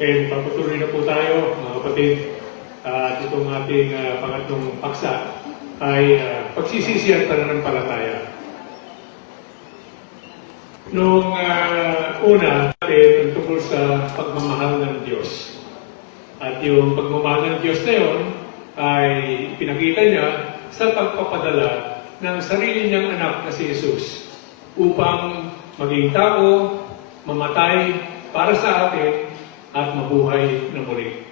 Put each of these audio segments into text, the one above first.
Okay, patuloy na po tayo, mga kapatid. At itong ating pangatlong paksa ay pagsisisi at pananampalataya. Noong una natin ang tungkol sa pagmamahal ng Diyos. At yung pagmamahal ng Diyos na yun ay pinakita niya sa pagpapadala ng sarili niyang anak na si Jesus upang maging tao, mamatay para sa atin at mabuhay na muli.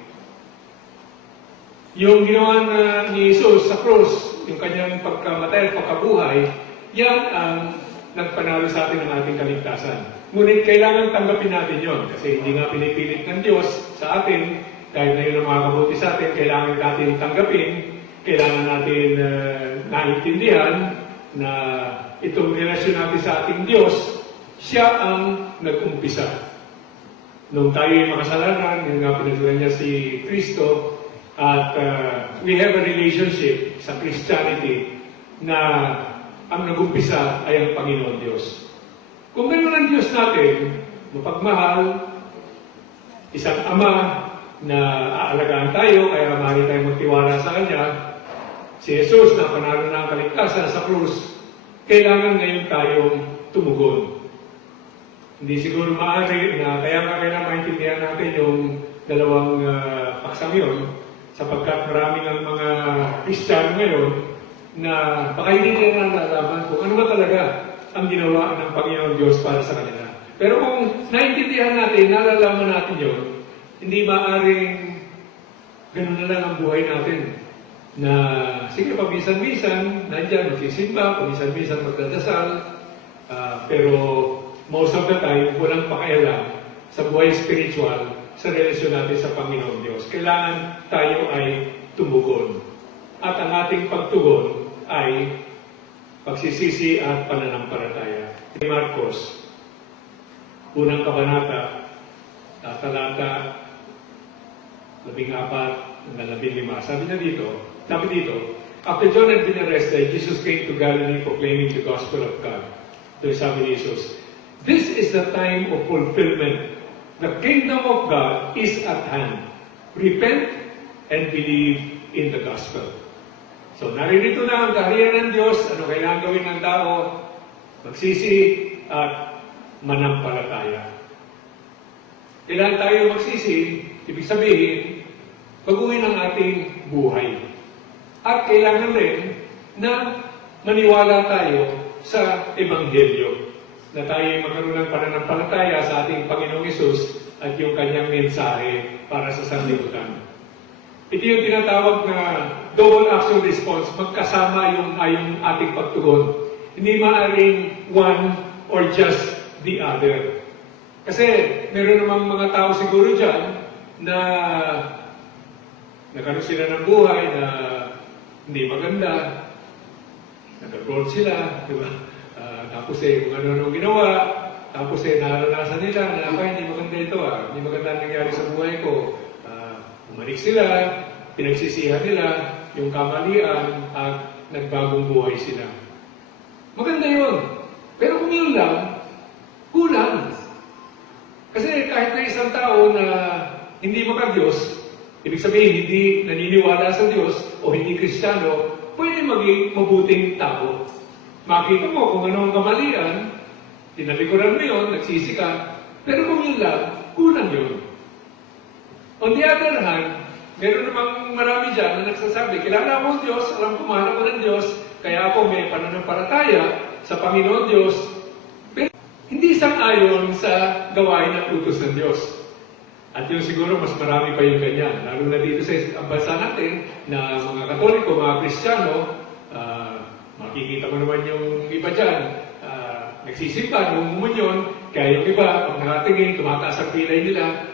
Yung ginawa ni Jesus sa krus, yung kanyang pagkamatay at pagkabuhay, yan ang nagpanalo sa atin ng ating kaligtasan. Ngunit kailangan tanggapin natin yon kasi hindi nga pinipilit ng Diyos sa atin, kahit na yun ang makakabuti sa atin, kailangan natin tanggapin, kailangan natin naintindihan na itong relasyon natin sa ating Diyos, siya ang nag-umpisa. Nung tayo ay makasalanan, yung nga pinatulan niya si Kristo, at we have a relationship sa Christianity na ang nag-umpisa ay ang Panginoon Diyos. Kung ganoon ang Diyos natin, mapagmahal, isang Ama na aalagaan tayo, kaya maaari tayo magtiwala sa Kanya, si Jesus na panalo na ang kaligtasan sa krus, kailangan ngayon tayong tumugon. Hindi siguro maaari na kaya nga kailangan maintindihan natin yung dalawang paksang yun, sapagkat maraming ang mga Kristiyano ngayon na baka hindi nila nalalaman kung ano ba talaga ang ginawa ng Panginoon Diyos para sa kanila. Pero kung naintindihan natin, nalalaman natin yun, hindi maaaring ganun na lang ang buhay natin. Na sige, paminsan-minsan, nandyan, magsisimba, paminsan-minsan magdadasal, pero most of the time, walang pakialam sa buhay spiritual, sa relasyon natin sa Panginoon Diyos. Kailangan tayo ay tumugon. At ang ating pagtugon ay pagsisisi at pananampalataya. Marcos, unang kabanata, talata 14 hanggang 15. Sabi dito, after John had been arrested, Jesus came to Galilee proclaiming the gospel of God. Ito sabi ni Jesus, "This is the time of fulfillment. The kingdom of God is at hand. Repent and believe in the gospel." So, naririto na ang kaharian ng Diyos. Ano kailangan gawin ng tao? Magsisi at manampalataya. Kailangan tayo magsisi, ibig sabihin, baguhin ang ating buhay. At kailangan rin na maniwala tayo sa Ebanghelyo, na tayo magkaroon ng pananampalataya sa ating Panginoong Hesus at yung kanyang mensahe para sa sanlibutan. Ito yung tinatawag na double action response, magkasama yung ating pagtugon. Hindi maaaring one or just the other. Kasi meron namang mga tao siguro dyan na nagkaroon sila ng buhay na hindi maganda, nag-abroad sila, di ba? Tapos kung ano-ano ginawa, tapos naranasan nila na hindi maganda ito, hindi maganda ang nangyari sa buhay ko. Umalik sila, pinagsisihan nila yung kamalian at nagbagong buhay sila. Maganda yun. Pero kung yun lang, kulang. Kasi kahit na isang tao na hindi maka-Diyos, ibig sabihin hindi naniniwala sa Diyos o hindi Kristiyano, pwede maging mabuting tao. Makita mo kung ano ang kamalian, tinalikuran mo yun, nagsisi ka, pero kung yun lang, kulang yun. On the other hand, meron namang marami dyan na nagsasabi, kilala ko ang Diyos, alam ko mahal ako ng Diyos, kaya ako may pananampalataya sa Panginoon Diyos, pero hindi sang-ayon sa gawain at utos ng Diyos. At yun siguro mas marami pa yung ganyan, lalo na dito sa bansa natin, na mga Katoliko, mga Kristiyano, makikita mo naman yung iba dyan, nagsisimba, numumunyon, kaya yung iba, pag nakatingin, tumataas ang pilay nila,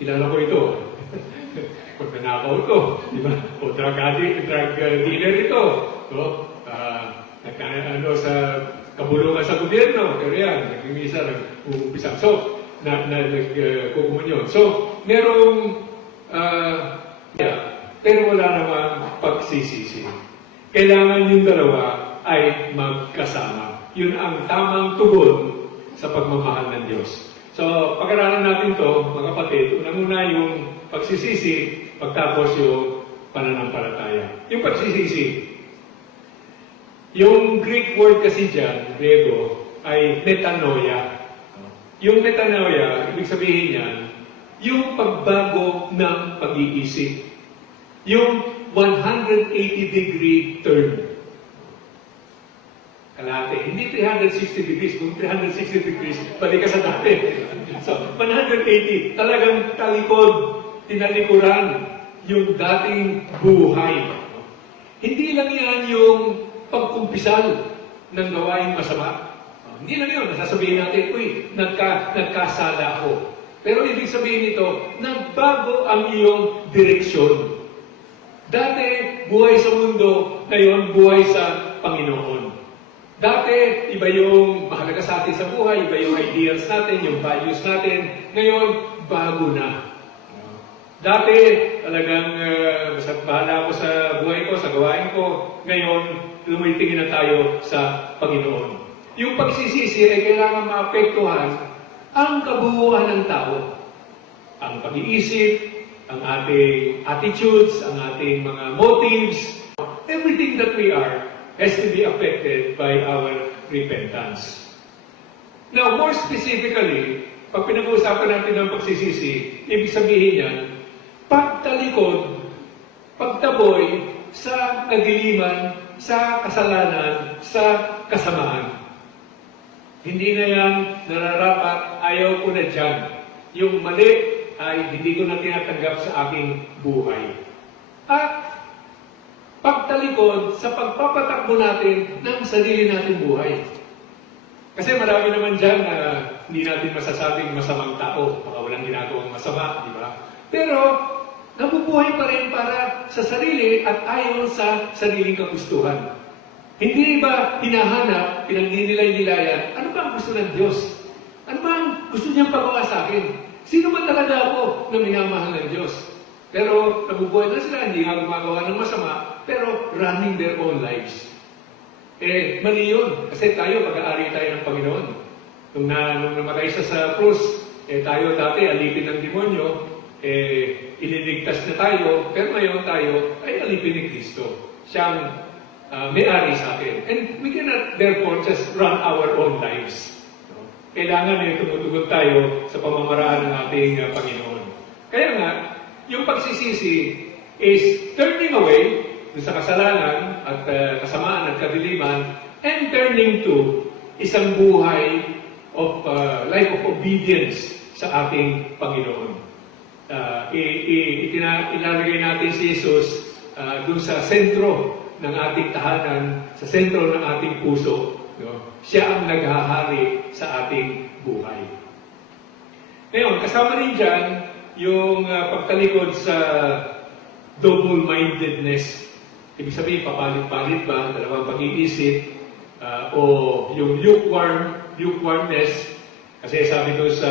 kilala ko ito. Pag nanakaw ito, di ba? O drug dealer ito. So, sa kabulungan sa gobyerno, pero yan, nag-imisa, nag-umpisa. So, nagkukumunyon. So, merong, pero wala namang pagsisisi. Kailangan yung dalawa ay magkasama. Yun ang tamang tugon sa pagmamahal ng Diyos. So, pag-aralan natin to, mga kapatid, unang-una yung pagsisisi, pagtapos yung pananampalataya. Yung pagsisisi, yung Greek word kasi dyan, Grego, ay metanoia. Yung metanoia, ibig sabihin niyan, yung pagbago ng pag-iisip. Yung 180-degree turn. Kalahati. Hindi 360 degrees. Kung 360 degrees, balik ka sa dati. So, 180. Talagang talikod, tinalikuran yung dating buhay. Hindi lang yan yung pagkumpisal ng gawain masama. Hindi lang yun. Nasasabihin natin, uy, nagkasala ako. Pero ibig sabihin nito, nagbago ang iyong direksyon. Dati, buhay sa mundo, ngayon, buhay sa Panginoon. Dati, iba yung mahalaga sa atin sa buhay, iba yung ideals natin, yung values natin. Ngayon, bago na. Dati, talagang bahala ako sa buhay ko, sa gawain ko. Ngayon, lumitingin na tayo sa Panginoon. Yung pagsisisi ay kailangan maapektuhan ang kabuuan ng tao. Ang pag-iisip, ang ating attitudes, ang ating mga motives, everything that we are has to be affected by our repentance. Now, more specifically, pag pinag-uusapan natin ng pagsisisi, ibig sabihin yan, pagtalikod, pagtaboy sa kadiliman, sa kasalanan, sa kasamaan. Hindi na yan nararapat, ayaw ko na dyan. Yung mali ay hindi ko na tinatanggap sa aking buhay. At pagtalikod sa pagpapatakbo natin ng sarili nating buhay. Kasi marami naman dyan na hindi natin masasabing masamang tao, baka walang ginagawang masama, di ba? Pero nabubuhay pa rin para sa sarili at ayon sa sariling kagustuhan. Hindi ba hinahanap, pinagninilay-nilayan, ano ba ang gusto ng Diyos? Ano ba ang gusto niyang pagawa sa akin? Sino ba talaga ako na minamahal ng Diyos? Pero nabubuhay na sila, hindi nga gumagawa ng masama, pero running their own lives. Mali yun. Kasi tayo, pag-aari tayo ng Panginoon. Nung namatay siya sa krus, tayo dati, alipin ng demonyo, ililigtas na tayo, pero ngayon tayo ay alipin ni Kristo. Siyang may-ari sa atin. And we cannot therefore just run our own lives. Kailangan ay tumutugon tayo sa pamamaraan ng ating Panginoon. Kaya nga, yung pagsisisi is turning away sa kasalanan at kasamaan at kadiliman and turning to isang buhay of life of obedience sa ating Panginoon. Ilalagay natin si Jesus doon sa sentro ng ating tahanan, sa sentro ng ating puso. No? Siya ang naghahari sa ating buhay. Ngayon, kasama rin dyan yung pagtalikod sa double-mindedness. Ibig sabihin, papalit-palit ba, dalawang pag-iisip, o yung lukewarmness, kasi sabi doon sa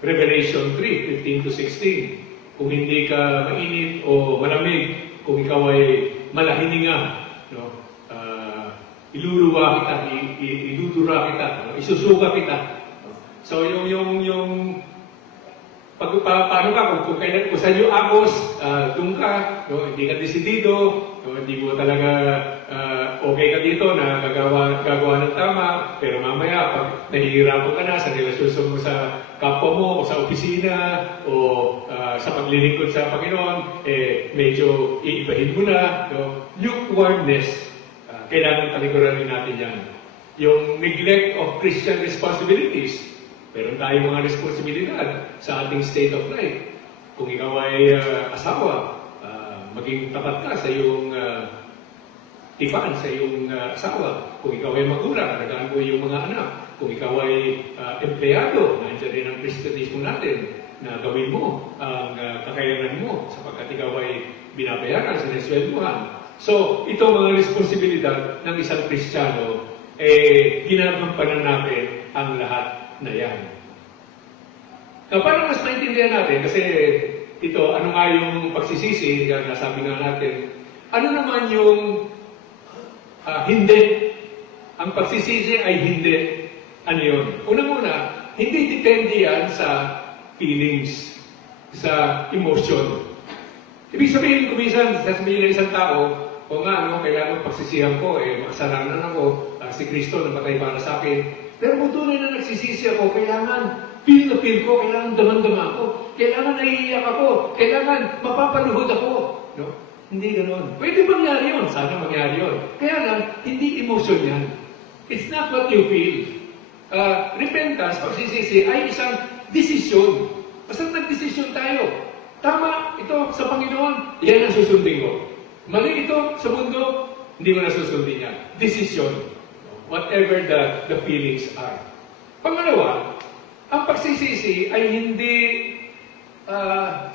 Revelation 3:15-16, kung hindi ka mainit o malamig, kung ikaw ay malahininga, no? Iluluwa kita, idudura kita, no? Isusuga kita. No? So yung paano ka, kung saan yung agos, doon ka, no? Hindi ka desidido, no? Hindi mo talaga okay ka dito na gagawa ng tama, pero mamaya pag nahihirapan ka na sa relasyon mo sa kapwa mo, o sa opisina, o sa paglilingkod sa Panginoon, medyo iibahin mo na. No? Lukewarmness, kailangan talikuran rin natin yan. Yung neglect of Christian responsibilities, meron tayong mga responsibilidad sa ating state of life. Kung ikaw ay asawa, maging tapat ka sa iyong tipan, sa iyong asawa. Kung ikaw ay magulang, alagaan mo yung mga anak. Kung ikaw ay empleyado, nandiyan rin ang Kristiyanismo natin na gawin mo ang kakayanan mo sapagkat ikaw ay binabayaran sa reswelduhan. So, ito mga responsibilidad ng isang Kristiyano, ginagampanan natin ang lahat na yan. Now, para mas maintindihan natin, kasi ito, ano nga yung pagsisisi, nasabi nga natin, ano naman yung hindi? Ang pagsisisi ay hindi. Ano yun? Unang-una, hindi depende yan sa feelings, sa emotion. Ibig sabihin, kuminsan, sasabihin ng isang tao, o nga, no, kailangan pagsisihan ko, makasalanan ako, si Kristo namatay para sa akin. Pero kung tunay na nagsisisi ako, kailangan feel na feel ko, kailangan daman-dama ko, kailangan naiiyak ako, kailangan mapapaluhod ako. No? Hindi ganoon. Pwede mangyari yun. Sana mangyari yun. Kaya lang, hindi emotion yan. It's not what you feel. Repentance, pagsisisi, ay isang desisyon. Basta nagdesisyon tayo. Tama ito sa Panginoon, yan ang susundin ko. Mali ito sa mundo, hindi mo na susundin yan. Desisyon. Whatever the feelings are. Pangalawa, ang pagsisisi ay hindi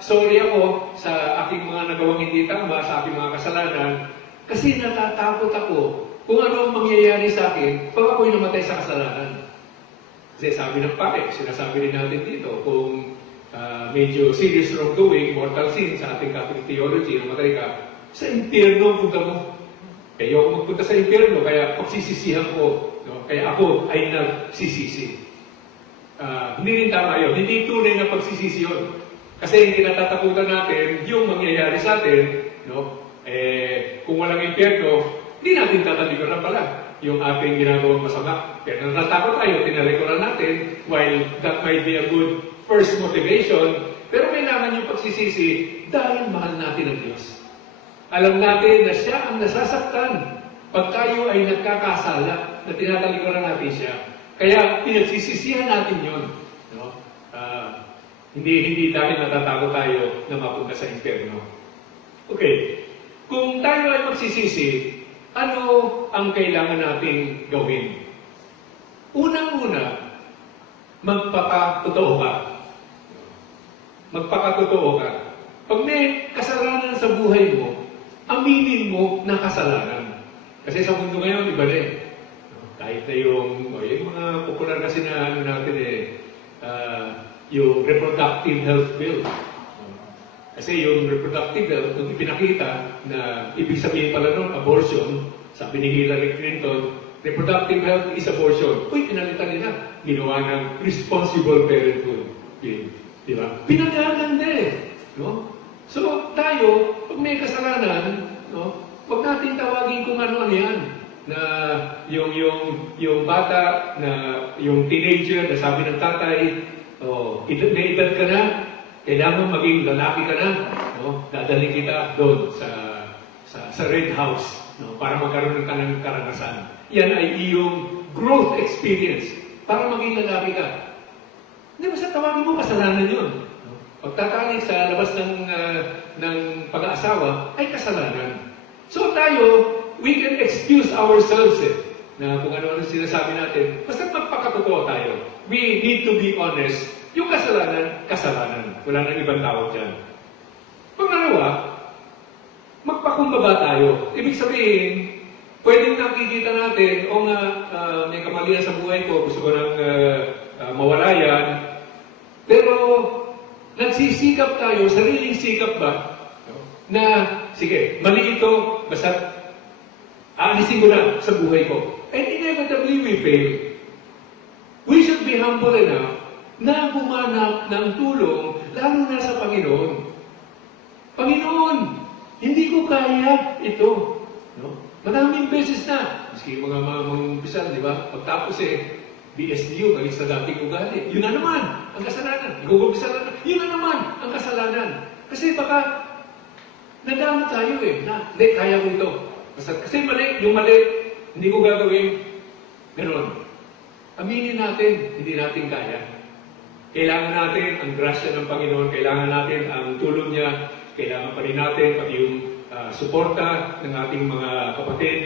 sorry ako sa aking mga nagawang hindi tama, sa aking mga kasalanan, kasi natatakot ako kung ano ang mangyayari sa akin pag ako'y namatay sa kasalanan. Kasi sabi ng pare, sinasabi rin natin dito, kung medyo serious wrongdoing, mortal sin sa ating Catholic theology, namatay ka, sa impyerno ang punta mo. Kaya ako magpunta sa impyerno, kaya pagsisisihan ko, no? Kaya ako ay nagsisisi. Hindi rin tama yun. Hindi tunay na pagsisisi yun. Kasi yung kinatatakutan natin, yung mangyayari sa atin, no? Kung walang impyerno, hindi natin tatalikuran pala yung ating ginagawang masama. Kaya natatakot tayo, tinalikuran natin, while that might be a good first motivation, pero kailangan yung pagsisisi dahil mahal natin ang Diyos. Alam natin na siya ang nasasaktan pag tayo ay nagkakasala, na tinatalikuran natin siya. Kaya pinagsisisihan natin yun. No? Hindi dahil natatakot tayo na mapunta sa impyerno. Okay. Kung tayo ay magsisisi, ano ang kailangan nating gawin? Unang-una, magpakatotoo ka. Magpakatotoo ka. Pag may kasalanan sa buhay mo, aminin mo na kasalanan. Kasi sa mundo ngayon, iba na eh. Kahit na yung mga popular kasi na natin yung reproductive health bill. Kasi yung reproductive health, kung ipinakita na ibig sabihin pala nun, abortion, sabi ni Hillary Clinton, reproductive health is abortion. Uy, pinalitan nila. Ginawa ng responsible parenthood bill. Di ba? Pinagaganda eh. No? So, tayo, pag may kasalanan, no, huwag natin tawagin kung ano yan. Na yung bata, na yung teenager, na sabi ng tatay, may edad ka na, kailangan maging lalaki ka na, no? Dadalhin kita doon sa Red House, no? Para magkaroon ka ng karanasan. Yan ay iyong growth experience para maging lalaki ka. Hindi, basta tawagin mo, kasalanan yun. Pagtatalik sa labas ng pag-aasawa ay kasalanan. So tayo, we can excuse ourselves na kung ano-ano sinasabi natin. Basta magpakatotoo tayo. We need to be honest. Yung kasalanan, kasalanan. Wala nang ibang tawag dyan. Pangalawa, magpakumbaba tayo. Ibig sabihin, pwedeng nakikita natin, o nga, may kamalian sa buhay ko, gusto ko nang mawala yan. Pero, nagsisikap tayo, sariling sikap ba, na, sige, mali ito, basta aalisin ko na sa buhay ko. And inevitably we fail. We should be humble enough na humanap ng tulong, lalo na sa Panginoon. Panginoon, hindi ko kaya ito. No? Maraming beses na, maski mga umpisal, di ba? Pagtapos BSDU, balik sa dating ugali. Yun na naman, ang kasalanan. Igugumpisa na, yun na naman, ang kasalanan. Kasi baka, nadama tayo hindi, kaya ko ito. Basta, kasi mali, yung mali, hindi ko gagawin. Ganon. Aminin natin, hindi natin kaya. Kailangan natin ang grasya ng Panginoon, kailangan natin ang tulong niya, kailangan pa rin natin pati yung suporta ng ating mga kapatid.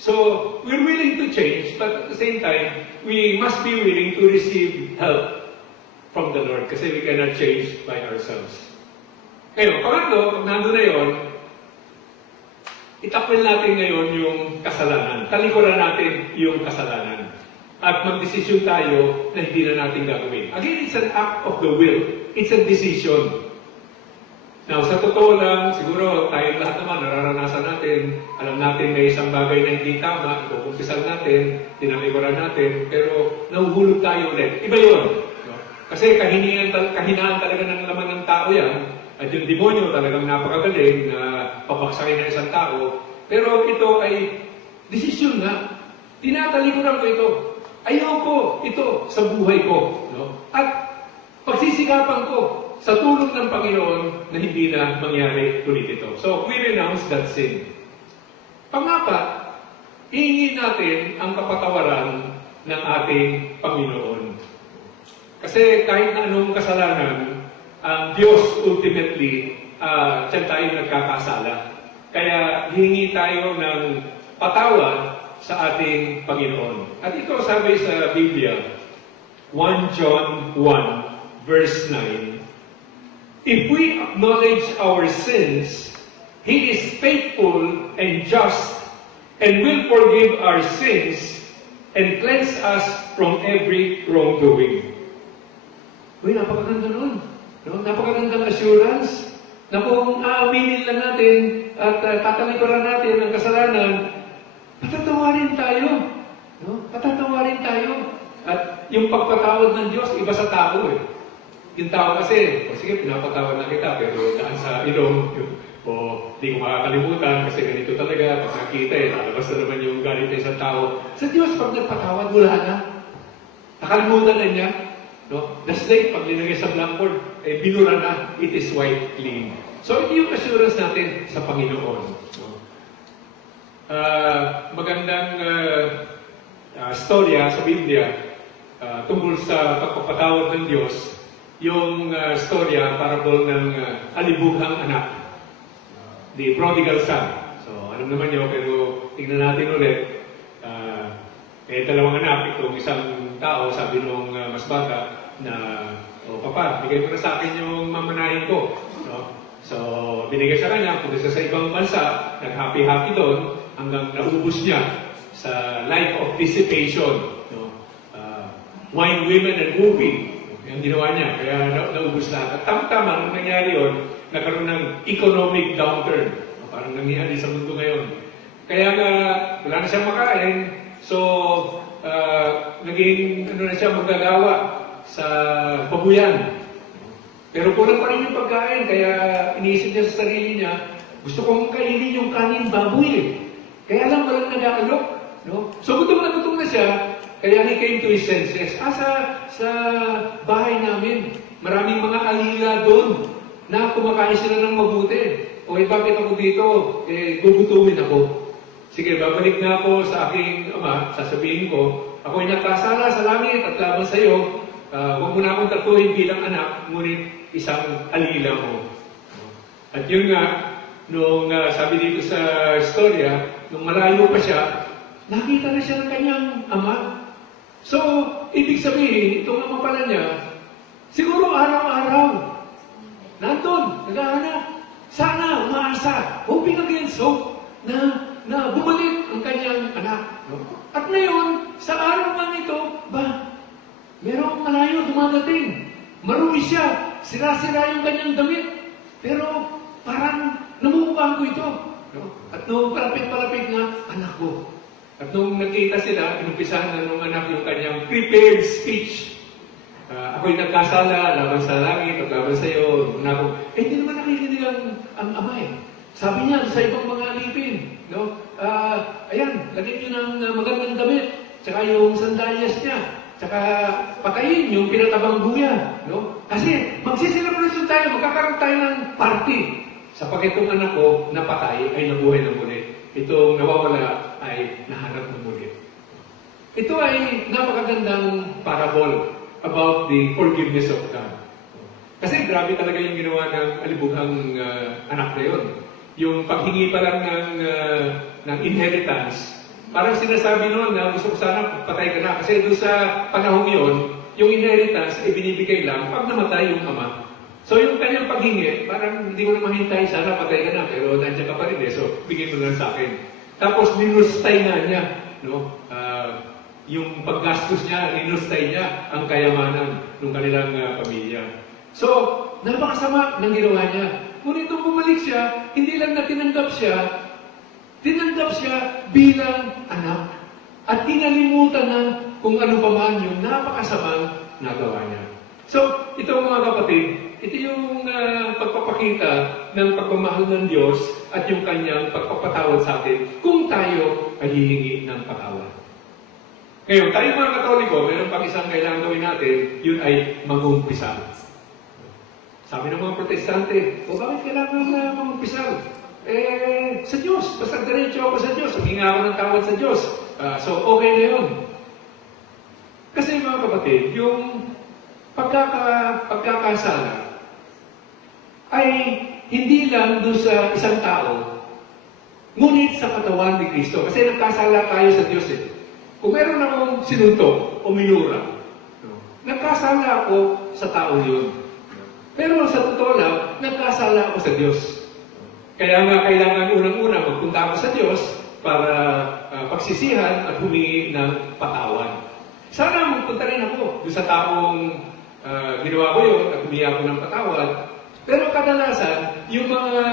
So, we're willing to change, but at the same time, we must be willing to receive help from the Lord kasi we cannot change by ourselves. Ngayon, pangatlo, pag nandun na yun, itakwil natin ngayon yung kasalanan. Talikuran natin yung kasalanan. At magdesisyon tayo na hindi na natin gagawin. Again, it's an act of the will. It's a decision. Now, sa totoo lang, siguro tayong lahat naman nararanasan natin, alam natin may isang bagay na hindi tama, ikukumpisal natin, tinalikuran natin, pero nahuhulog tayo ulit. Iba yun. Kasi kahinaan talaga ng laman ng tao yan. At yung demonyo talagang napakagaling na pabaksakin ng isang tao. Pero ito ay desisyon nga. Tinatalikuran ko ito. Ayoko ito sa buhay ko. No? At pagsisikapan ko sa tulong ng Panginoon na hindi na mangyari ulit ito. So, we renounce that sin. Pangapa, ihingi natin ang kapatawaran ng ating Panginoon. Kasi kahit na anong kasalanan, ang Diyos ultimately, diyan tayo nagkakasala. Kaya hihingi tayo ng patawad sa ating Panginoon. At ito sabi sa Biblia, 1 John 1, verse 9, if we acknowledge our sins, He is faithful and just and will forgive our sins and cleanse us from every wrongdoing. Uy, napakaganda nun. No? Napakagandang assurance na kung aaminin lang natin at tatalikuran natin ang kasalanan, patatawarin tayo. No? Patatawarin tayo. At yung pagpatawad ng Diyos, iba sa tao eh. Yung tao kasi, sige, pinapatawad na kita, pero daan sa ilong, o di ko makakalimutan kasi ganito talaga, pag nakita lalabas na naman yung galit ng isang tao. Sa Diyos, pag nagpatawad, wala na. Nakalimutan na niya. No? The slate, pag linagay sa blackboard, binura na, it is white clean. So, ito yung assurance natin sa Panginoon. No? Magandang storya sa Biblia tungkol sa pagpapatawad ng Diyos, yung storya, parable ng alibughang anak. The prodigal son. So, alam naman nyo, pero tingnan natin ulit. Dalawang anak, itong isang tao, sabi nung mas bata, na, papa, bigay mo na sa akin yung mamanahin ko. No? So, binigay sa kanya, punta siya sa ibang bansa, nag-happy-happy doon, hanggang naubos niya sa life of dissipation. No? Wine, women, and movie. Yung ginawa niya, kaya naubos lahat. At tama-tama, nung nangyari yun, nagkaroon ng economic downturn. Parang nangyari sa mundo ngayon. Kaya nga, wala na siyang makain. So, naging na siya magagawa sa pabuyan. Pero kulang pa rin yung pagkain. Kaya iniisip niya sa sarili niya, gusto kong kainin yung kanin baboy eh. Kaya lang walang nag-aalok. No? So, gutom na siya. Kaya he came to his senses. Sa bahay namin, maraming mga alila doon na kumakain sila ng mabuti. O bakit ako dito? Gugutumin ako. Sige, babalik na ako sa aking ama, sasabihin ko, ako'y nakasala sa langit at laban sa iyo. Huwag mo na akong tatuhin bilang anak, ngunit isang alila mo. At yun nga, nung sabi dito sa istorya, nung malayo pa siya, nakita na siya ng kanyang ama. So, ibig sabihin, itong ama pala niya, siguro araw-araw, nandun, naghahanap. Sana, umaasa, hoping against hope, na bumalik ang kanyang anak. No? At ngayon, sa araw nga nito, merong malayo dumadating. Marumi siya, sira-sira yung kanyang damit. Pero parang namumukaan ko ito. No? At nung palapit-palapit na, anak ko. At nung nakita sila, inumpisahan na nung anak yung kanyang prepared speech. Ako'y nagkasala, laban sa langit, at laban sa iyo. Hindi naman nakikinig ang ama eh. Sabi niya sa ibang mga alipin, no? Ayan, lagyan niyo ng magandang damit, tsaka yung sandalyas niya, tsaka pakain yung pinatabang buya, no? Kasi magsiselebrasyon tayo, magkakaroon tayo ng party. Sapagkat itong anak ko napatay ay nabuhay ng muli. Itong nawawala ay nahanap ng muli. Ito ay napakagandang parable about the forgiveness of God. Kasi grabe talaga yung ginawa ng alibughang anak na yun. Yung paghingi pa lang ng inheritance, parang sinasabi noon na gusto ko sana patay ka na. Kasi doon sa panahon yun, yung inheritance ay binibigay lang pag namatay yung ama. So yung kanyang paghingi, parang hindi ko na mahintay, sana patay ka na, pero nandiyan ka pa rin eh, so bigay mo lang sa akin. Tapos ninustay nga niya, no? Yung paggastos niya, ninustay niya ang kayamanan ng kanilang pamilya. So, napakasama ng ginawa niya. Ngunit nung bumalik siya, hindi lang na tinanggap siya bilang anak. At kinalimutan na kung ano pa man yung napakasamang nagawa niya. So, ito mga kapatid, ito yung pagpapakita ng pagmamahal ng Diyos at yung kanyang pagpapatawad sa atin kung tayo ay hihingi ng patawad. Ngayon, tayo mga Katoliko, meron pang isang kailangan gawin natin, yun ay mangumpisal. Sabi ng mga Protestante, bakit kailangan mangumpisal? Sa Diyos, basta diretso ako sa Diyos, huminga ako ng tawad sa Diyos. So, okay na yun. Kasi mga kapatid, yung pagkakasala ay hindi lang doon sa isang tao, ngunit sa katawan ni Kristo. Kasi nagkasala tayo sa Diyos eh. Kung meron akong sinuntok o minura, nagkasala ako sa tao yun. Pero sa totoo lang, nagkasala ako sa Diyos. Kaya nga kailangan unang-una magpunta ako sa Diyos para pagsisihan at humingi ng patawad. Sana magpunta rin ako doon sa taong ginawa ko yun at humingi ako ng patawad. Pero kadalasan, yung mga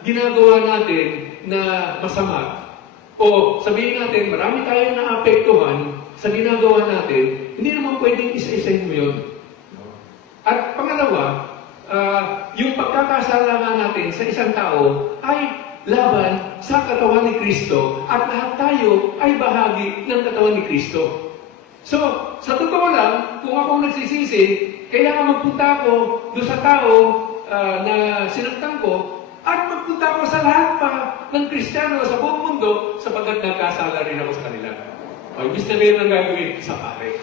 ginagawa natin na masama, o sabihin natin, marami tayong naapektuhan sa ginagawa natin, hindi naman pwedeng isa-isahin mo yun. At pangalawa, yung pagkakasala nga natin sa isang tao ay laban sa katawan ni Kristo at lahat tayo ay bahagi ng katawan ni Kristo. So, sa totoo lang, kung ako nagsisisi, kailangan magpunta ako doon sa tao na sinaktan ko at magpunta ako sa lahat pa ng Kristiyano sa buong mundo sapagkat nagkasala rin ako sa kanila. O, ibig sabihin ang gagawin sa pare.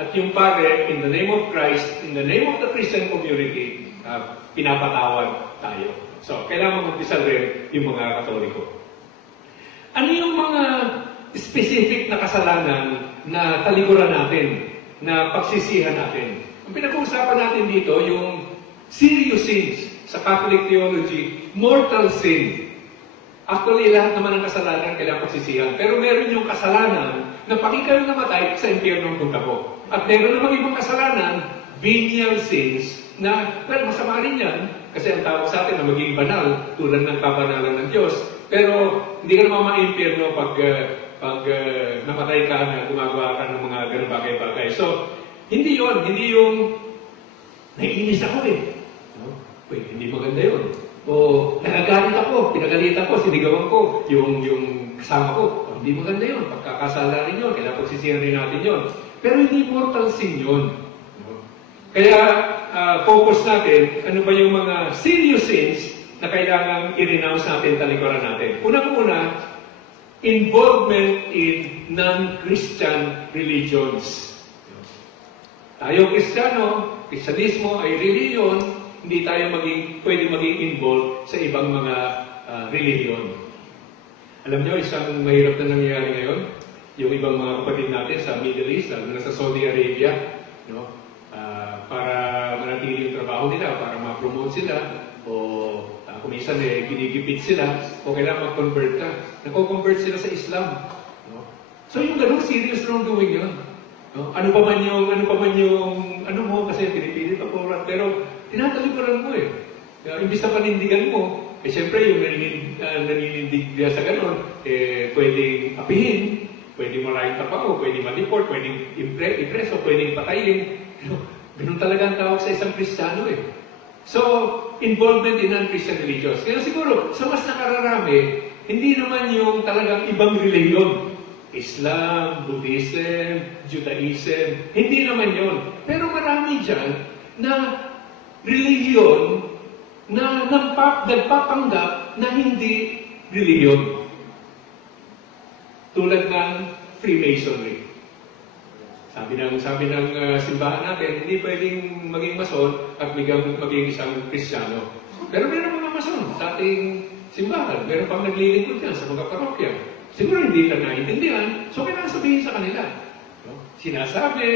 At yung pare, in the name of Christ, in the name of the Christian community, pinapatawad tayo. So, kailangan mag-umpisal rin yung mga Katoliko. Ano yung mga specific na kasalanan na talikuran natin, na pagsisihan natin? Ang pinag-uusapan natin dito, yung serious sins sa Catholic theology, mortal sin. Actually, lahat naman ng kasalanan kailangan pagsisihan. Pero meron yung kasalanan na pag ikaw namatay, sa impyerno ang punta ko. At meron namang ibang kasalanan, venial sins, na, well, masama rin yan, kasi ang tawag sa atin na maging banal, tulad ng kabanalan ng Diyos. Pero hindi ka naman ma-impyerno pag namatay ka na gumagawa ka ng mga ganung bagay-bagay. So, hindi yung naiinis ako eh. No? Wait, hindi maganda yun. O nagagalit ako, pinagalitan ko, sinigawan ko, yung kasama ko. O, hindi maganda yun. Pagkakasala rin yun, kailangan pagsisihan rin natin yun. Pero hindi mortal sin yun. No? Kaya, focus natin, ano ba yung mga serious sins na kailangan i-renounce natin, talikuran natin. Unang-una, involvement in non-Christian religions. Tayo Kristiyano, Kristyanismo ay reliyon, hindi tayo pwede maging involved sa ibang mga reliyon. Alam niyo, isang mahirap na nangyayari ngayon, yung ibang mga kapatid natin sa Middle East, lalo na sa Saudi Arabia, no? Para manatili yung trabaho nila, para ma-promote sila, o kung minsan ginigipit sila, o kailangan mag-convert ka. Nako-convert sila sa Islam. No? So yung ganun, serious wrongdoing yun. No? Ano pa man yung, kasi pinipilit ako, pero tinatalikuran mo eh. Imbis na panindigan mo, siyempre yung naninindig sa ganun, pwedeng apihin, pwedeng maraming tapao, pwedeng ma-deport, pwedeng ipreso, pwedeng patayin. Ganun talaga ang tawag sa isang Kristiyano eh. So, involvement in non-Christian religions. Kaya siguro, sa mas nakararami, hindi naman yung talagang ibang reliyon. Islam, Buddhism, Judaism, hindi naman yun. Pero marami dyan na reliyon na nagpapanggap na hindi reliyon. Tulad ng Freemasonry. Sabi ng simbahan natin, hindi pwedeng maging mason at maging isang Kristiyano. Pero meron mga mason sa ating simbahan. Meron pang naglilingkod yan sa mga parokya. Siguro hindi lang naiintindihan, so kailangan sabihin sa kanila. No? Sinasabi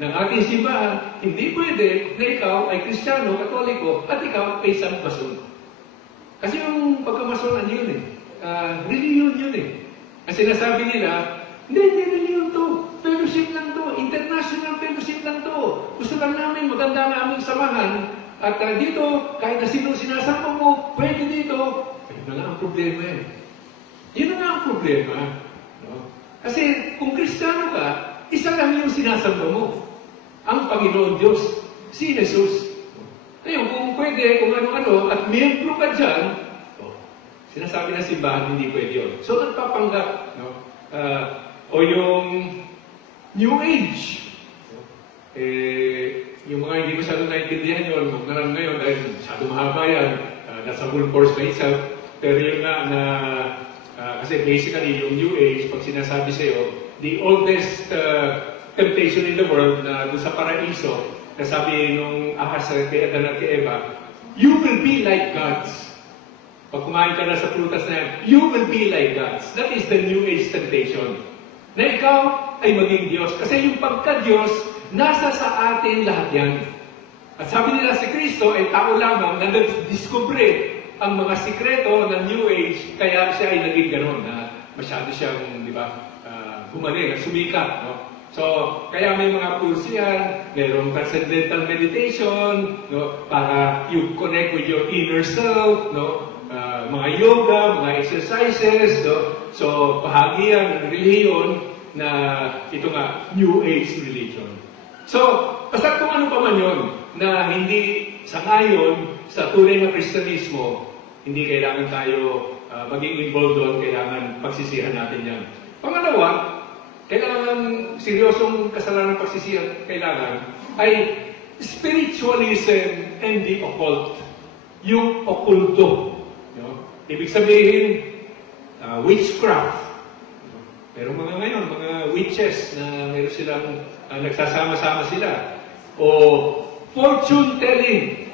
ng ating simbahan, hindi pwede na ikaw ay Kristiyano, Katoliko, at ikaw ay isang mason. Kasi yung pagkamason, ano yun eh? Religion yun eh. Ang sinasabi nila, hindi religion to. Fellowship lang to. International fellowship lang to. Gusto lang namin, maganda na aming samahan. At dito, kahit na sino sinasama mo, pwede dito. Ayun na lang ang problema yan. Yun na nga ang problema. No? Kasi kung Kristiyano ka, isa lang yung sinasamba mo. ang Panginoon Diyos, si Jesus. Ngayon, kung pwede, kung ano-ano, at miyembro ka dyan, sinasabi ng simbahan, hindi pwede yun. So, nagpapanggap, no? O yung New Age. Yung mga hindi masyadong naintindihan yun, huwag na lang ngayon dahil masyado mahaba yan. Nasa full course by itself. Pero yun nga na, kasi basically yung New Age, pag sinasabi sa'yo, the oldest temptation in the world na doon sa paraiso, na sabi nung ahas kay Adan at kay Eva, you will be like gods. Pag kumain ka na sa prutas na yan, you will be like gods. That is the New Age temptation. Na ikaw ay maging Diyos. Kasi yung pagka-Diyos, nasa sa atin lahat yan. At sabi nila si Kristo ay tao lamang na nag-discover ang mga sikreto ng New Age, kaya siya ay naging gano'n, na masyado siyang, di ba, humaling, sumikat, no? So, kaya may mga tools yan, mayroong transcendental meditation, no? Para you connect with your inner self, no? Mga yoga, mga exercises, no? So, bahagi yan ng reliyon na ito nga, New Age religion. So, basta kung ano pa man yun, na hindi sa ngayon, sa tunay na Kristyanismo, hindi kailangan tayo maging involved doon, kailangan pagsisihan natin yan. Pangalawa, kailangan seryosong kasalanan pagsisihan, kailangan, ay spiritualism and the occult. Yung okulto. No? Ibig sabihin, witchcraft. Pero mga ngayon, mga witches na meron silang nagsasama-sama sila. O fortune telling.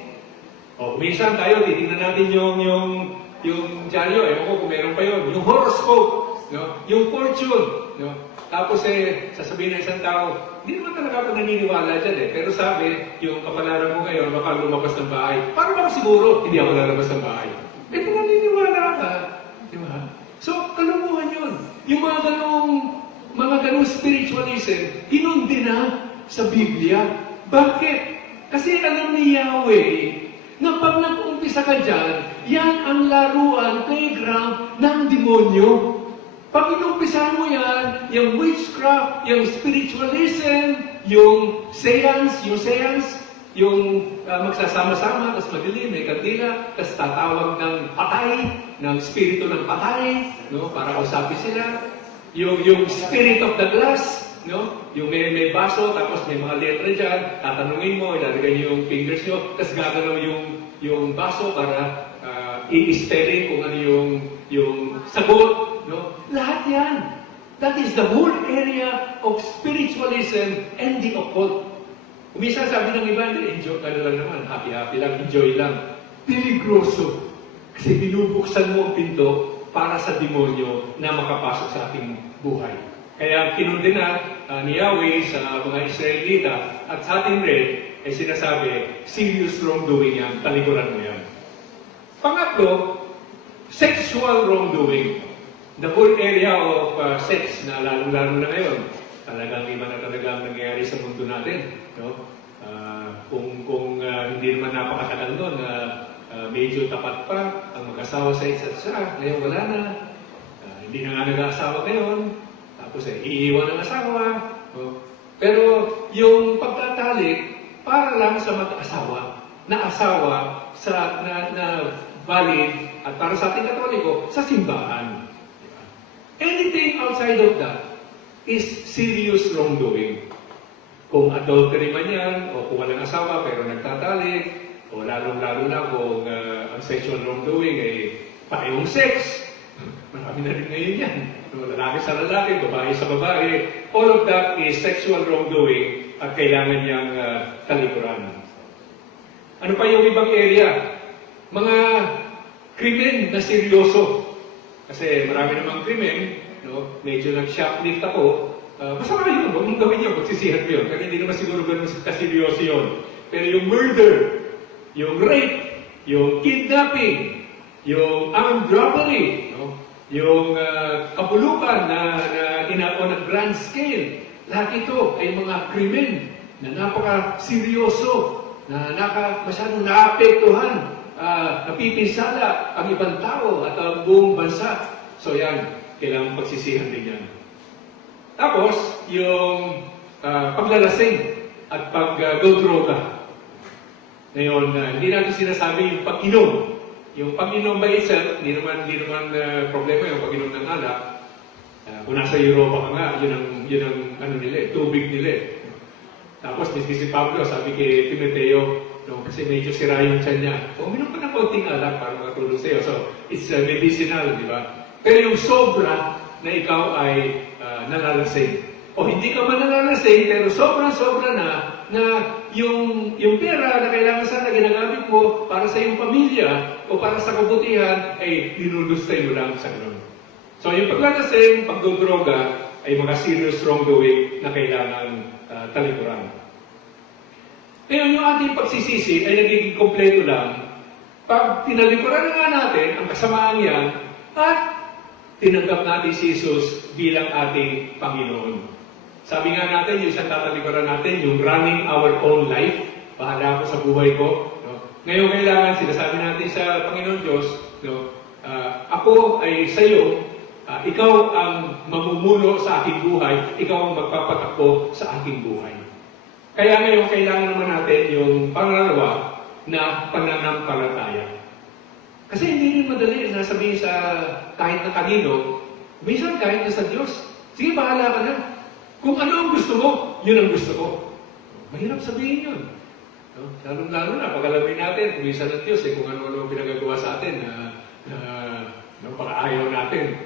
O minsan tayo, titignan natin yung dyaryo, ewan ko kung meron pa yun, yung horoscope, no? Yung fortune. No? Tapos sasabihin ng isang tao, hindi naman talaga ako naniniwala dyan pero sabi, yung kapalaran mo ngayon, baka lumabas ng bahay. Paano ba siguro? Hindi ako lalabas ng bahay. Kung naniniwala ka, di ba? So, kalunguhan yun. Yung mga ganong spiritualism, hinundi na sa Biblia. Bakit? Kasi alam ni Yahweh na pag nag-umpisa ka dyan, yan ang laruan, playground ng demonyo. Pag inumpisahan mo yan, yung witchcraft, yung spiritualism, yung seance, yung magsasama-sama, tapos madilim, may kandila, tapos tatawag ng patay, ng spirito ng patay, no, para usapin sila. Yung spirit of the glass, no? Yung may baso, tapos may mga letra dyan, tatanungin mo, ilalagay niyo yung fingers nyo, tapos gagalaw yung baso para i-spelling kung ano yung sagot, no? Lahat yan. That is the whole area of spiritualism and the occult. Umisa sabi ng iba, enjoy ka lang naman, happy-happy lang, enjoy lang. Peligroso. Kasi binubuksan mo ang pinto para sa demonyo na makapasok sa ating buhay. Kaya kinundina ni Yahweh sa mga Israelita at sa ating rin, ay sinasabi, serious wrongdoing yan, talikuran mo yan. Pangatlo, sexual wrongdoing. The whole area of sex na lalo-lalo na ngayon, talagang iba na talaga ang nangyayari sa mundo natin. No? Kung hindi naman napakatagal doon, medyo tapat pa ang mag-asawa sa isa't isa, ngayon wala na. Hindi na nga nag-aasawa ngayon, tapos iiwan ang asawa. No? Pero yung pagtatalik, para lang sa mag-asawa, na asawa na valid, at para sa ating Katoliko, sa simbahan. Anything outside of that is serious wrongdoing. Kung adultery man yan, o kung walang asawa pero nagtatalik, o lalong-lalo na kung ang sexual wrongdoing ay parehong sex. Marami na rin ngayon yan. Lalaki sa lalaki, babae sa babae. All of that is sexual wrongdoing at kailangan niyang talikuran. Ano pa yung ibang area? Mga krimen na seryoso. Kasi marami namang krimen, no? Medyo nag-shoplift ako. Masama yun, huwag mong gawin yun, pagsisihan mo yun. Kasi hindi naman siguro ganun kaseryoso yun. Pero yung murder, yung rape, yung kidnapping, yung armed robbery, no? Yung kabulukan na on a grand scale, lahat ito ay mga krimen na napaka-seryoso, na masyadong naapektuhan, napipinsala ang ibang tao at ang buong bansa. So yan, kailangan pagsisihan din yan. Tapos, yung paglalasing. at pag-droga. Ngayon, hindi natin sinasabi yung pag-inom. Yung pag-inom by itself, hindi naman problema yung pag-inom ng alak. Kung nasa Europa ka nga, yun ang ano nila, tubig nila. Tapos, si Pablo, sabi kay Timoteo, no, kasi medyo sira yung tiyan niya. Uminom ka ng konting alak para makatulong sa'yo. So, it's medicinal, di ba? Pero yung sobra na ikaw ay nalalasing. O hindi ka man nalalasing, pero sobra-sobra na yung pera na kailangan sana ginagamit mo para sa iyong pamilya o para sa kabutihan, ay linulustay mo lang sa ganun. So, yung paglalasing, pagdodroga, ay mga serious wrongdoing na kailangan talikuran. Ngayon, yung ating pagsisisi ay nagiging kompleto lang pag tinalikuran na nga natin ang kasamaan yan at tinanggap natin si Jesus bilang ating Panginoon. Sabi nga natin, yung isang tatalikuran natin, yung running our own life, bahala ako sa buhay ko. No? Ngayon kailangan, sinasabi natin sa Panginoon Diyos, no? Ako ay sa iyo, ikaw ang mamumuno sa aking buhay, ikaw ang magpapatakbo sa aking buhay. Kaya ngayon, kailangan naman natin yung pangalawa na pananampalataya. Kasi hindi rin madali na sabihin sa kahit na kanino, minsan kahit na sa Diyos, sige, bahala ka na. Kung ano ang gusto mo, yun ang gusto ko. Mahirap sabihin yun. No? Lalo na, pag alamin natin, minsan ng Diyos, kung ano-ano ang pinagagawa sa atin na pag-ayaw natin.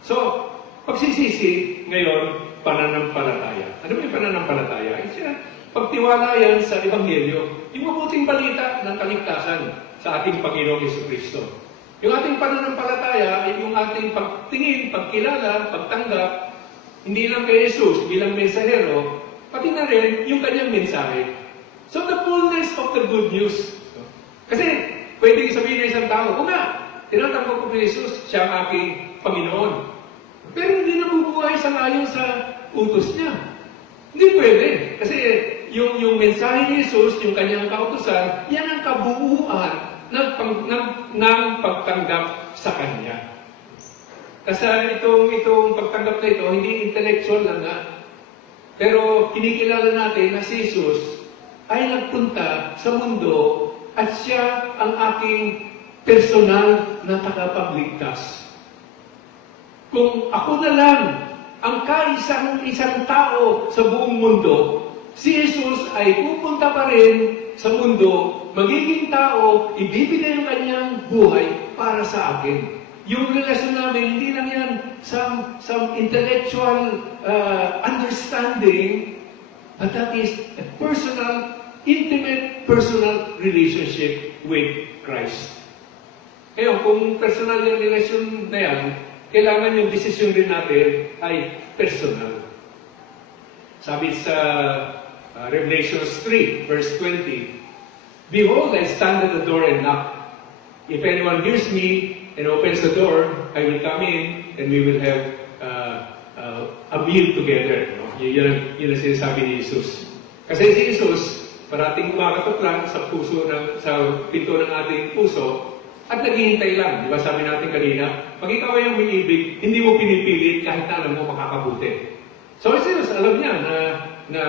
So, pagsisisi, ngayon, pananampalataya. Ano ba yung pananampalataya? Pagtiwala yan sa Ebanghelyo, yung mabuting balita ng kaligtasan sa ating Panginoong Jesucristo. Yung ating pananampalataya ay yung ating pagtingin, pagkilala, pagtanggap, hindi lang kay Jesus bilang mensahero, pati na rin yung kanyang mensahe. So the fullness of the good news. Kasi pwedeng sabihin ng isang tao, o nga, tinatanggap ko kay Jesus, siya ang aking Panginoon. Pero hindi nabubuhay sangayon sa utos niya. Hindi pwede. Kasi yung mensahe ni Jesus, yung kanyang kautusan, yan ang kabuuan ng pagtanggap sa Kanya. Kasi itong pagtanggap na ito, hindi intellectual lang nga. Pero kinikilala natin na si Jesus ay nagpunta sa mundo at siya ang aking personal na tagapagligtas. Kung ako na lang ang kaisang tao sa buong mundo, si Jesus ay pupunta pa rin sa mundo, magiging tao, ibibigay ang kanyang buhay para sa akin. Yung relasyon namin, hindi lang yan some intellectual understanding, but that is a personal, intimate, personal relationship with Christ. Kaya kung personal yung relasyon na yan, kailangan yung desisyon rin natin ay personal. Sabi sa Revelation 3, verse 20, Behold, I stand at the door and knock. If anyone hears me and opens the door, I will come in and we will have a meal together. No? Yun ang sinasabi ni Jesus. Kasi si Jesus, parating kumakatok lang sa pinto ng ating puso, at naghihintay lang. Di ba sabi natin kanina, pag ikaw ay umiibig, hindi mo pinipilit kahit na alam mo makakabuti. So Jesus, alam niya na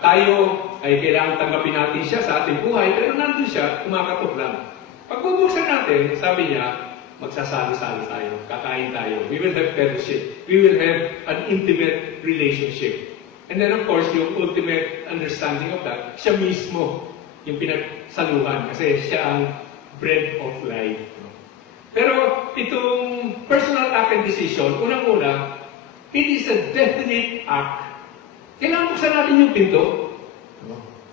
tayo ay kailangan tanggapin natin siya sa ating buhay, pero nandun siya, kumakatok lang. Pag bubuksan natin, sabi niya, magsasali-sali tayo, kakain tayo. We will have fellowship. We will have an intimate relationship. And then of course, yung ultimate understanding of that, siya mismo yung pinagsaluhan kasi siya ang bread of life. Pero itong personal act and decision, unang-una, it is a definite act. Kailangan buksan natin yung pinto.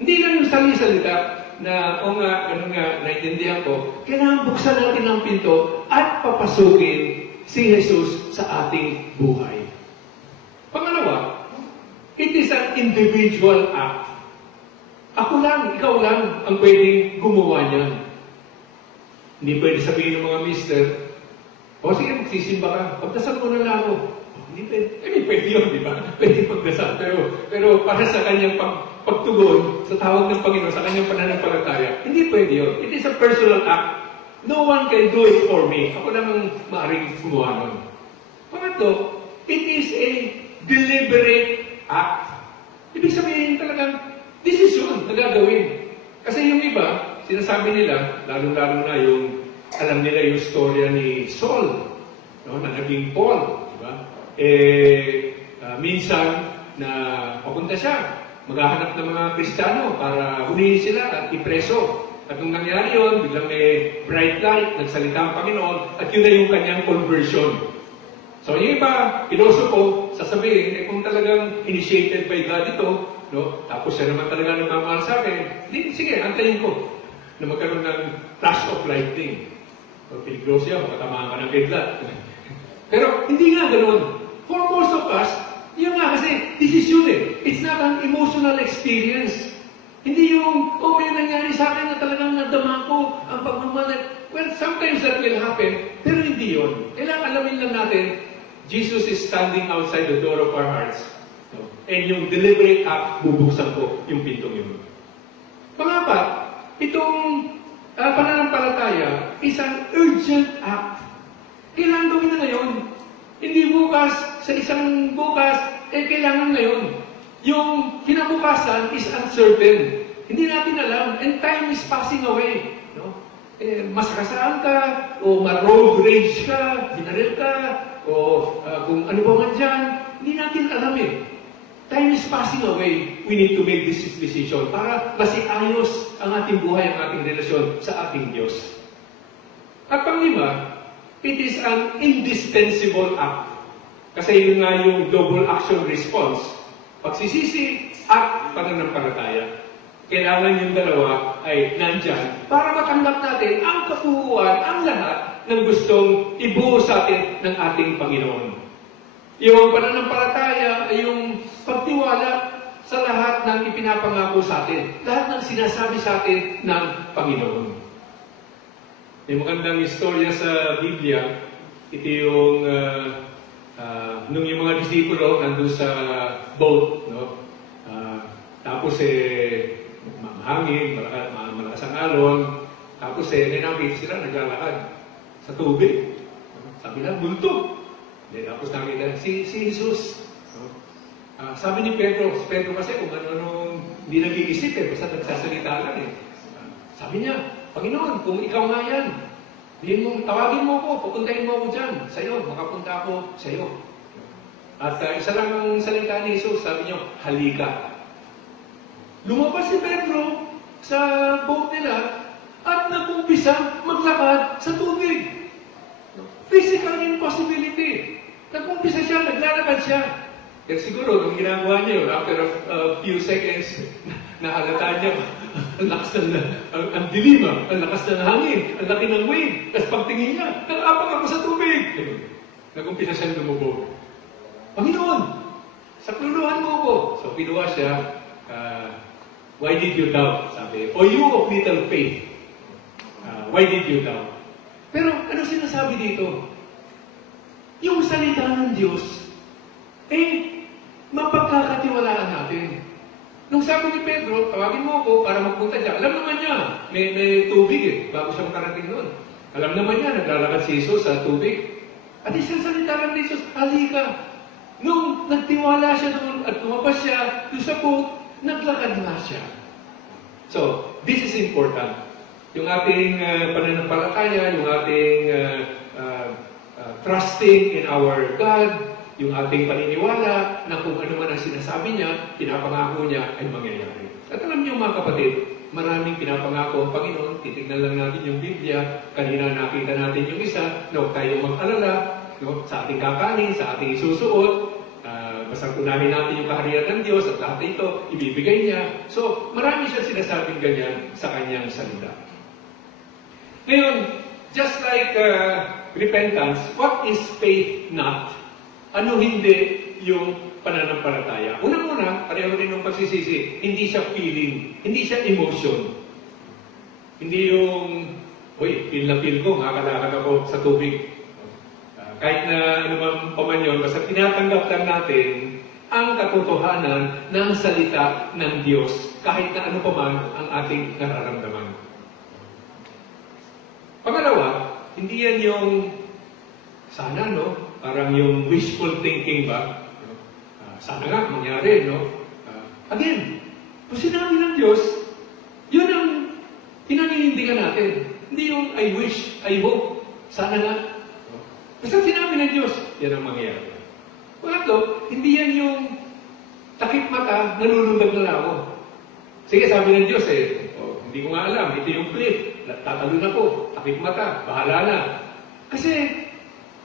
Hindi lang yung salita na, o nga, ganun nga, naintindihan ko, kailangan buksan natin ang pinto at papasukin si Jesus sa ating buhay. Pangalawa, it is an individual act. Ako lang, ikaw lang ang pwedeng gumawa niyan. Hindi pwede sabihin ng mga mister, o sige, magsisimba ka, pagdasal mo na lang ako. Hindi pwede. Pwede yun, di ba? Pwede pagdasal. Pero para sa kanyang pagtugon, sa tawag ng Panginoon, sa kanyang pananampalataya, hindi pwede yun. It is a personal act. No one can do it for me. Ako lang ang maaaring gumawa nun. Pangatlo, it is a deliberate act. Ibig sabihin talagang desisyon na gagawin. Kasi yung iba, sinasabi nila, lalo-lalo na yung, alam nila yung storya ni Saul, no, na naging Paul. Diba? Minsan, na papunta siya, maghahanap ng mga Kristiyano para hulihin sila at ipreso. At nung nangyari yun, biglang may bright light, nagsalita ang Panginoon, at yun na yung kanyang conversion. So yung iba, pilosopo, sasabihin, kung talagang initiated by God ito, no, tapos siya naman talaga nagmamahal sa akin, sige, antayin ko na magkaroon ng flash of lightning. So, piligro siya, makatamaan ka ng kidlat. Pero hindi nga ganun. For most of us, yun nga kasi, desisyon eh. It's not an emotional experience. Hindi yung, may nangyari sa akin na talagang nadama ko ang pagmamahal. Well, sometimes that will happen, pero hindi yun. Kailangan alamin lang natin, Jesus is standing outside the door of our hearts. No? And yung deliberate act, bubuksan ko yung pintong yun. Pangapat, itong pananampalataya is an urgent act. Kailangan gawin na ngayon. Hindi bukas, sa isang bukas, kailangan ngayon. Yung kinabukasan is uncertain. Hindi natin alam. And time is passing away. No? Masakasaan ka, o ma-road rage ka, binaril ka, o kung ano ba man dyan, hindi natin alam eh. Time is passing away. We need to make this decision para masiayos ang ating buhay, ang ating relasyon sa ating Diyos. At panglima, it is an indispensable act. Kasi yun nga yung double action response. Pagsisisi at pananampalataya. Kailangan yung dalawa ay nandyan para matanggap natin ang kapuuan, ang lahat ng gustong ibuo sa atin ng ating Panginoon. Yung pananampalataya ay yung pagtiwala sa lahat ng ipinapangako sa atin. Lahat ng sinasabi sa atin ng Panginoon. May magandang istorya sa Biblia. Ito yung nung yung mga disipulo nandun sa boat, no? Tapos mahangin, malakas ang alon. Tapos ninapit sila, naglalakad sa tubig. Sabi na, multo. Tapos nakita si Jesus. No? Sabi ni Pedro, si Pedro kasi kung ano hindi nag-iisip basta nagsasalita lang eh. Sabi niya, Panginoon, kung ikaw nga yan, tawagin mo ako, pupuntahin mo ako dyan, sa iyo, makapunta ako sa iyo. At isa lang ang salita ni Jesus, sabi niyo, halika. Lumabas si Pedro sa boat nila at nag-umpisa maglakad sa tubig. Physical impossibility. Nag-umpisa siya, naglalakad siya. Pero siguro, nung ginagawa niya yun, after a few seconds, nahalata niya, ang lakas ang dilim, ang lakas ng hangin, ang laki ng wave. Tapos pagtingin niya, nag-apang ako sa tubig. Nag-umpisa siya lumubog. Panginoon, sakluluhan mo ako. So, pinuha siya, why did you doubt? Sabi, O you of little faith, why did you doubt? Pero, ano sinasabi dito? Yung salita ng Diyos, mapagkakatiwalaan natin. Nung sabi ni Pedro, tawagin mo ako para magpunta dyan. Alam naman niya, may tubig bago siya makarating doon. Alam naman niya, naglalakad si Jesus sa tubig. At isang salita lang ni Jesus, halika. Nung nagtiwala siya doon at lumabas siya doon sa boat, naglakad na siya. So, this is important. Yung ating pananampalataya, yung ating trusting in our God, yung ating paniniwala na kung ano man ang sinasabi niya, pinapangako niya ay mangyayari. At alam niyo mga kapatid, maraming pinapangako ang Panginoon. Titignan lang natin yung Biblia. Kanina nakita natin yung isa, huwag tayong mag-alala, no? Sa ating kakanin, sa ating isusuot, basta unahin natin yung kaharian ng Diyos at lahat ito, ibibigay niya. So, marami siya sinasabing ganyan sa kanyang salita. Ngayon, just like repentance, what is faith not? Ano hindi yung pananampalataya? Unang-una, pareho rin ng pagsisisi, hindi siya feeling, hindi siya emotion. Hindi yung, feel na feel ko, makakalakad ako sa tubig. Kahit na ano man paman yun, basta tinatanggap lang natin ang katotohanan ng salita ng Diyos, kahit na ano paman ang ating nararamdaman. Pangalawa, hindi yan yung sana, no? Parang yung wishful thinking ba? Sana nga, mangyari, no? Again, Kung sinabi ng Diyos, yun ang pinaninindigan natin. Hindi yung I wish, I hope, sana nga. Basta sinabi ng Diyos, yan ang mangyayari. Pangatlo, hindi yan yung takip mata, nalulundag na lao. Sige, sabi ng Diyos hindi ko nga alam, ito yung cliff, tatalo na po, takip mata, bahala na. Kasi,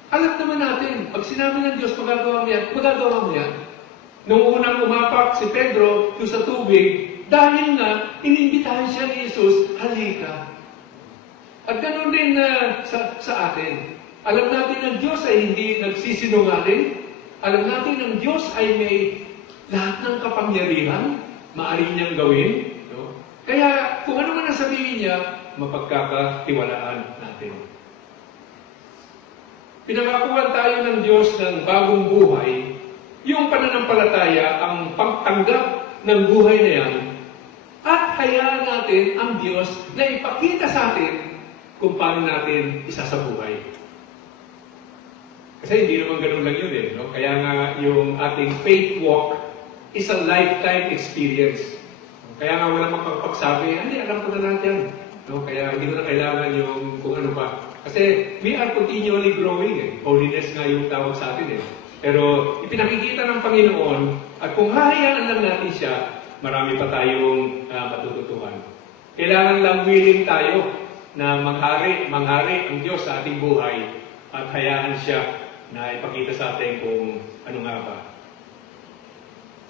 alam naman natin, pag sinabi ng Diyos, magagawa mo yan. Nung unang umapak si Pedro sa tubig, dahil nga, inimbitahan siya ni Jesus, halika. At ganoon din sa atin. Alam natin ang Diyos ay hindi nagsisinungaling. Alam natin ang Diyos ay may lahat ng kapangyarihan, maaari niyang gawin. No? Kaya kung ano man ang sabihin niya, mapagkakatiwalaan natin. Pinangakuan tayo ng Diyos ng bagong buhay, yung pananampalataya, ang pagtanggap ng buhay na yan, at hayaan natin ang Diyos na ipakita sa atin kung paano natin isasabuhay. Kasi hindi naman ganun lang yun no? Kaya nga yung ating faith walk is a lifetime experience. Kaya nga wala makapagsabi, hindi, alam ko na lahat yan. No? Kaya hindi ko na kailangan yung kung ano pa. Kasi we are continually growing. Holiness nga yung tawag sa atin Pero ipinakikita ng Panginoon at kung hahayaan lang natin siya, marami pa tayong matututuhan. Kailangan lang willing tayo na manghari ang Diyos sa ating buhay at hayaan siya na ipakita sa atin kung ano nga ba.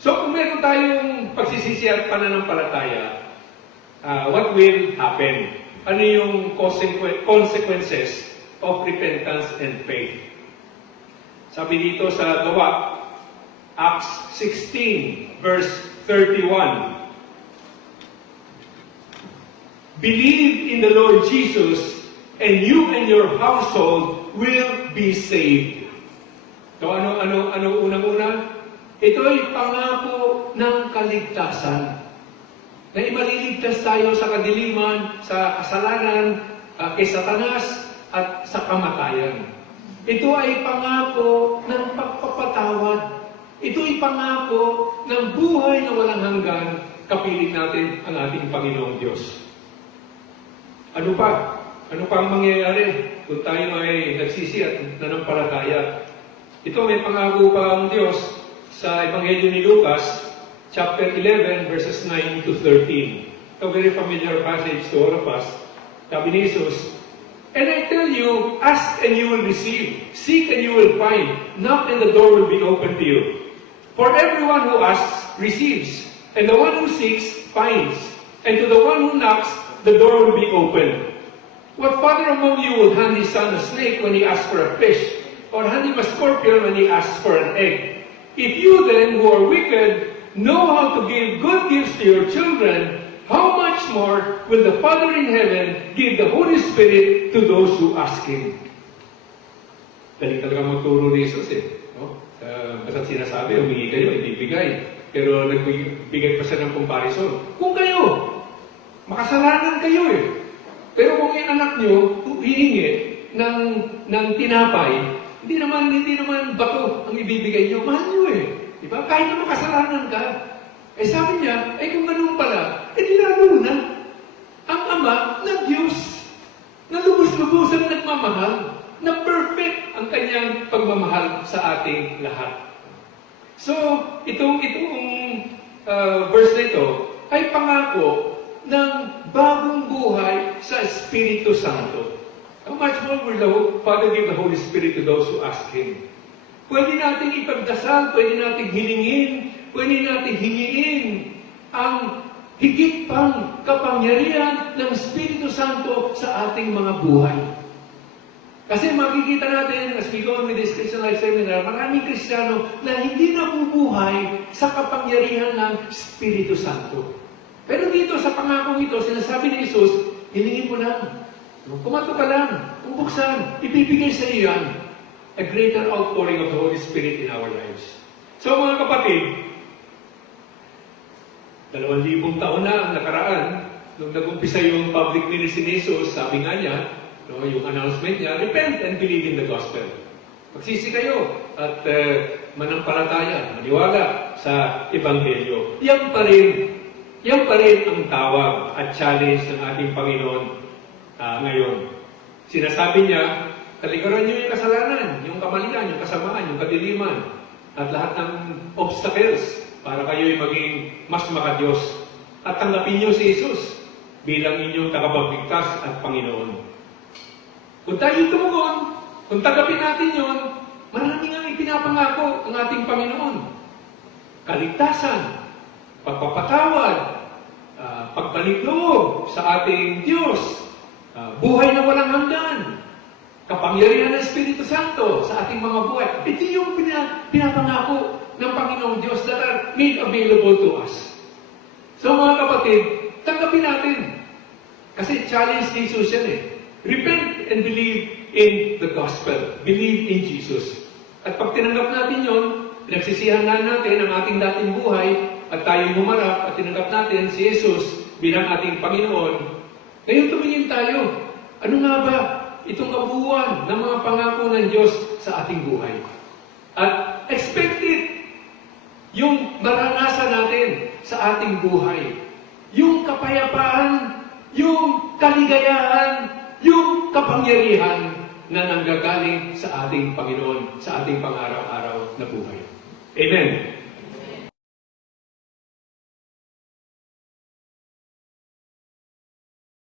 So kung meron tayong pagsisisi at pananampalataya, what will happen? Ano yung consequences of repentance and faith? Sabi dito sa Gawa, Acts 16, verse 31. Believe in the Lord Jesus, and you and your household will be saved. So ano unang-una? Ito ay pangako ng kaligtasan. Na imaliligtas tayo sa kadiliman, sa kasalanan, kay Satanas, at sa kamatayan. Ito ay pangako ng pagpapatawad. Ito ay pangako ng buhay na walang hanggan, kapiling natin ang ating Panginoong Diyos. Ano pa? Ano pa ang mangyayari kung tayo ay nagsisi at nanampalataya? Ito may pangako pa ang Diyos sa Ebanghelyo ni Lucas, chapter 11, verses 9 to 13. A very familiar passage to all of us. Sabi ni Jesus, and I tell you, ask and you will receive. Seek and you will find. Knock and the door will be open to you. For everyone who asks, receives. And the one who seeks, finds. And to the one who knocks, the door will be open. What father among you will hand his son a snake when he asks for a fish? Or hand him a scorpion when he asks for an egg? If you then, who are wicked, know how to give good gifts to your children, how much more will the Father in heaven give the Holy Spirit to those who ask Him? Dali talaga magturo ni Jesus no? Basta't sinasabi, humingi kayo, ibibigay. Pero nagbigay pa siya ng comparison. Kung kayo, makasalanan kayo Pero kung yung anak nyo, hihingi ng tinapay, hindi naman bato ang ibibigay nyo, mahal nyo Diba? Kahit na makasalanan ka. Sabi niya, kung ganun pala, lalo na. Ang Ama na Diyos, na lubos-lubosan nagmamahal, na perfect ang kanyang pagmamahal sa ating lahat. So, itong verse na ito ay pangako ng bagong buhay sa Espiritu Santo. How much more will the Father give the Holy Spirit to those who ask Him? Pwede nating ipagdasal, pwede nating hilingin, pwede nating hingiin ang higit pang kapangyarihan ng Espiritu Santo sa ating mga buhay. Kasi makikita natin, as we go on with this Christian Life Seminar, maraming Kristiyano na hindi nabubuhay sa kapangyarihan ng Espiritu Santo. Pero dito, sa pangakong ito, sinasabi ni Jesus, hilingin mo lang. Kumato ka lang, buksan, ibibigay sa iyo yan. A greater outpouring of the Holy Spirit in our lives. So mga kapatid, 2,000 taon na ang nakaraan, nung nag-umpisa yung public ministry ni Jesus, sabi nga niya, yung announcement niya, repent and believe in the gospel. Magsisi kayo at manampalataya, maniwala sa Ebanghelyo. Yan pa rin Yan pa rin ang tawag at challenge ng ating Panginoon ngayon. Sinasabi niya, talikuran niyo yung kasalanan, yung kamalian, yung kasamaan, yung kadiliman, at lahat ng obstacles para kayo'y maging mas makadiyos. At tanggapin niyo si Jesus bilang inyong tagapagligtas at Panginoon. Kung tayo tumugon, kung tanggapin natin yon, marami nga ipinapangako ang ating Panginoon. Kaligtasan, pagpapatawad, pagbalik loob sa ating Diyos, buhay na walang hanggan, kapangyarihan ng Espiritu Santo sa ating mga buhay. Ito yung pinapangako ng Panginoong Diyos that are made available to us. So mga kapatid, tanggapin natin. Kasi challenge ni Jesus yan eh. Repent and believe in the gospel. Believe in Jesus. At pag tinanggap natin yon, pinagsisihan natin ang ating dating buhay, at tayo humarap at tinanggap natin si Jesus bilang ating Panginoon. Ngayon tumingin tayo. Ano nga ba itong kabuuan ng mga pangako ng Diyos sa ating buhay? At expect it. Yung maranasan natin sa ating buhay. Yung kapayapaan, yung kaligayahan, yung kapangyarihan na nanggagaling sa ating Panginoon, sa ating pang-araw-araw na buhay. Amen.